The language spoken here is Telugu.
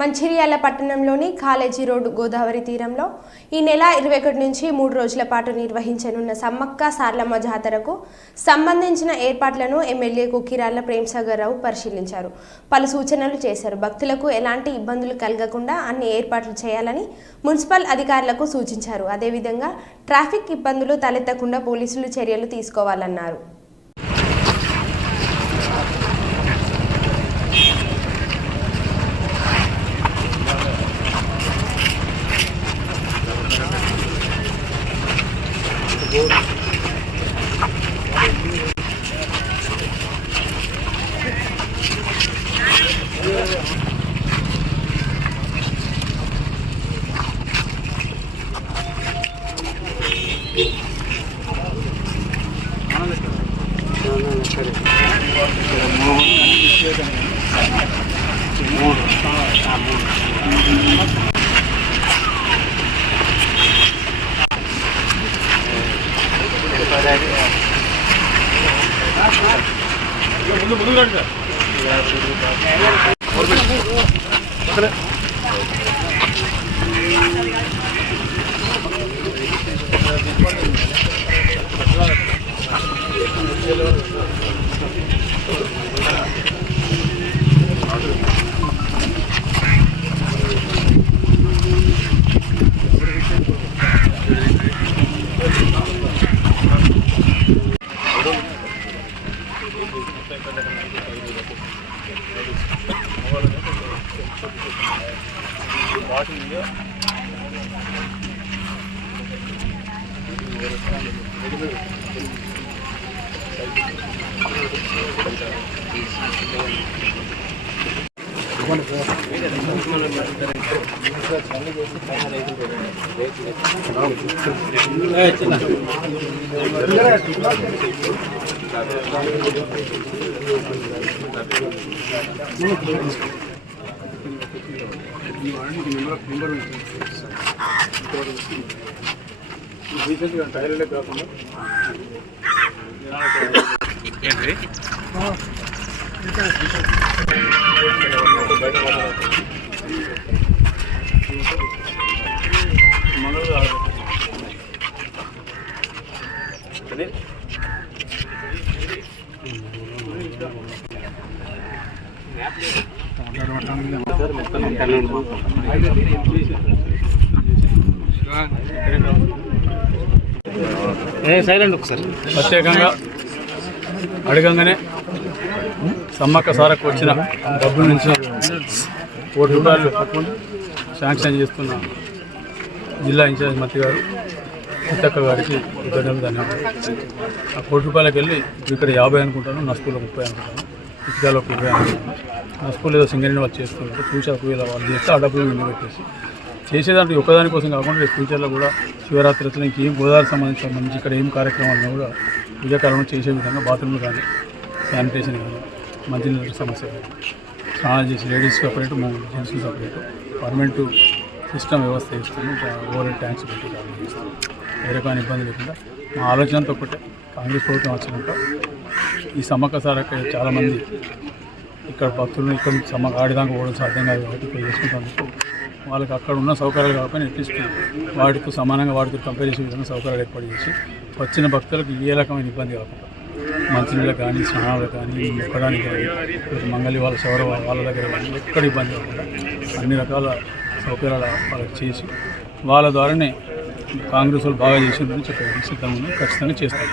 మంచిర్యాల పట్టణంలోని కాలేజీ రోడ్ గోదావరి తీరంలో ఈ నెల 21 నుంచి 3 రోజుల పాటు నిర్వహించనున్న సమ్మక్క సార్లమ్మ జాతరకు సంబంధించిన ఏర్పాట్లను ఎమ్మెల్యే కుకిరాళ్ల ప్రేమ్సాగర్రావు పరిశీలించారు. పలు సూచనలు చేశారు. భక్తులకు ఎలాంటి ఇబ్బందులు కలగకుండా అన్ని ఏర్పాట్లు చేయాలని మున్సిపల్ అధికారులకు సూచించారు. అదేవిధంగా ట్రాఫిక్ ఇబ్బందులు తలెత్తకుండా పోలీసులు చర్యలు తీసుకోవాలన్నారు. ప్రత్యేకంగా అడగంగానే సమ్మక్క సారకు వచ్చిన డబ్బుల నుంచి ₹1 శాంక్షన్ చేస్తున్న జిల్లా ఇన్ఛార్జ్ మంత్రి గారు సీతక్క గారికి ధన్యవాదాలు. ఆ ₹1 వెళ్ళి ఇక్కడ 50 అనుకుంటాను, నస్పూర్లో 30 అనుకుంటాను, ఇటుకలో 20 అనుకుంటాను. నస్పూర్లో ఏదో సింగరేణి వాళ్ళు చేస్తున్నారు. చూసాకు ఇలా వాళ్ళు చేస్తే ఆ డబ్బులు నిండి పెట్టేసి చేసేదాంట్లో ఒక్కదానికోసం కాకుండా ఫ్యూచర్లో కూడా శివరాత్రి వచ్చిన ఇంకేం గోదావరి సంబంధించి ఇక్కడ ఏం కార్యక్రమాలను కూడా పూజాకాలం చేసే విధంగా బాత్రూమ్లు కానీ, శానిటేషన్ కానీ, మంచినీళ్ళ సమస్య కానీ, స్నానాలు చేసి లేడీస్ సపరేటు, జెంట్స్కి సపరేటు పర్మనెంట్ సిస్టమ్ వ్యవస్థ ఇస్తుంది. ఓవర్ ట్యాంక్స్ పెట్టి చేస్తాం. ఏ రకమైన ఇబ్బంది లేకుండా మా ఆలోచనతో ఒకటే కాంగ్రెస్ ప్రభుత్వం వచ్చినాక ఈ సమ్మక్క సారక్క చాలామంది ఇక్కడ భక్తులను ఇక్కడ సమ్మక్క ఆడిదాకా పోవడం సాధ్యం కాదు కాబట్టి ఇక్కడ చేసుకుంటేందుకు వాళ్ళకి అక్కడ ఉన్న సౌకర్యాలు కాకపోయినా అట్లీస్ట్ వాటితో సమానంగా వాటితో కంపేర్ చేసే విధంగా సౌకర్యాలు ఏర్పాటు చేసి వచ్చిన భక్తులకు ఏ రకమైన ఇబ్బంది కాకుండా మంచినీళ్ళకి కానీ, స్నానాలకు కానీ, మొక్కడానికి కానీ, మంగళి వాళ్ళ శవర వాళ్ళ దగ్గర కానీ ఎక్కడ ఇబ్బంది కాకుండా అన్ని రకాల సౌకర్యాలు వాళ్ళకి చేసి వాళ్ళ ద్వారానే కాంగ్రెస్ వాళ్ళు బాగా చేసిందని చెప్పారు. సిద్ధంగా ఖచ్చితంగా చేస్తారు.